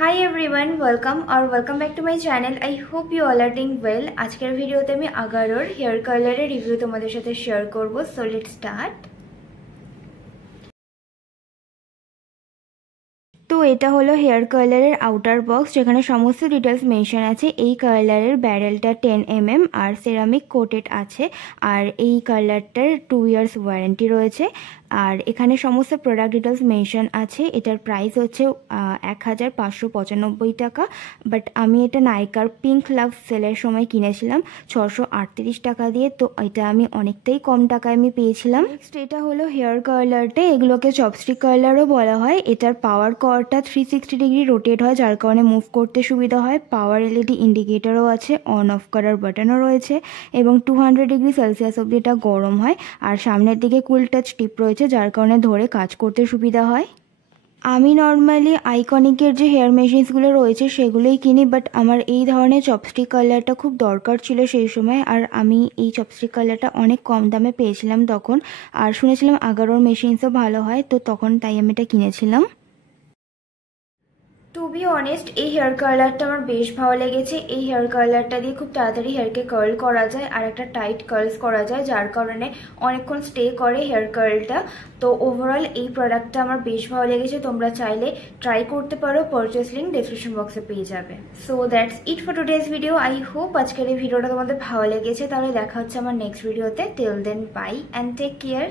Hi everyone, welcome back to my channel. I hope you all are doing well. আজকের ভিডিওতে আমি আগারোর hair কালারের review তোমাদের সাথে শেয়ার করব. So let's start. তো এটা হলো হেয়ার কালারের আউটার বক্স, যেখানে সমস্ত ডিটেলস মেনশন আছে. এই কালারের ব্যারেলটা 10 mm আর সেরামিক কোটেড আছে, আর এই কালারটার 2 ইয়ার্স ওয়ারেন্টি রয়েছে. আর এখানে সমস্ত প্রোডাক্ট ডিটেলস মেনশন আছে. এটার প্রাইস হচ্ছে 1595 টাকা, বাট আমি এটা নাইকার পিঙ্ক লাভ সেলের সময় কিনেছিলাম 638 টাকা দিয়ে. তো এটা আমি অনেকটাই কম টাকায় আমি পেয়েছিলাম. নেক্সট এটা হলো হেয়ার কালারটা, এগুলোকে চপস্টিক কালারও বলা হয়. এটার পাওয়ার কর্ডটা 360 ডিগ্রি রোটেট হয়, যার কারণে মুভ করতে সুবিধা হয়. পাওয়ার এলইডি ইন্ডিকেটরও আছে, অন অফ করার বাটনও রয়েছে, এবং 200 ডিগ্রি সেলসিয়াস অবধি এটা গরম হয়. আর সামনের দিকে কুল টাচ টিপ রয়েছে, যার কারণে ধরে কাজ করতে সুবিধা হয়. আমি নর্মালি আইকনিকের যে হেয়ার মেশিনসগুলো রয়েছে সেগুলোই কিনি, বাট আমার এই ধরনের চপস্টিক কালারটা খুব দরকার ছিল সেই সময়. আর আমি এই চপস্টিক কালারটা অনেক কম দামে পেয়েছিলাম তখন, আর শুনেছিলাম আগারোর মেশিনসও ভালো হয়, তো তখন তাই আমি এটা কিনেছিলাম. টু বি অনেস্ট, এই হেয়ার কালারটা আমার বেশ ভালো লেগেছে. এই হেয়ার কালারটা দিয়ে খুব তাড়াতাড়ি হেয়ারকে কার্ল করা যায়, আর একটা টাইট কার্লস করা যায়, যার কারণে অনেকক্ষণ স্টে করে হেয়ার কার্লটা. তো ওভারঅল এই প্রোডাক্টটা আমার বেশ ভালো লেগেছে. তোমরা চাইলে ট্রাই করতে পারো, পারচেস লিঙ্ক ডেসক্রিপশন বক্সে পেয়ে যাবে. So that's it for today's video. I hope আজকের এই ভিডিওটা তোমাদের ভালো লেগেছে. তাহলে দেখা হচ্ছে আমার নেক্সট ভিডিওতে. Till then bye and take care.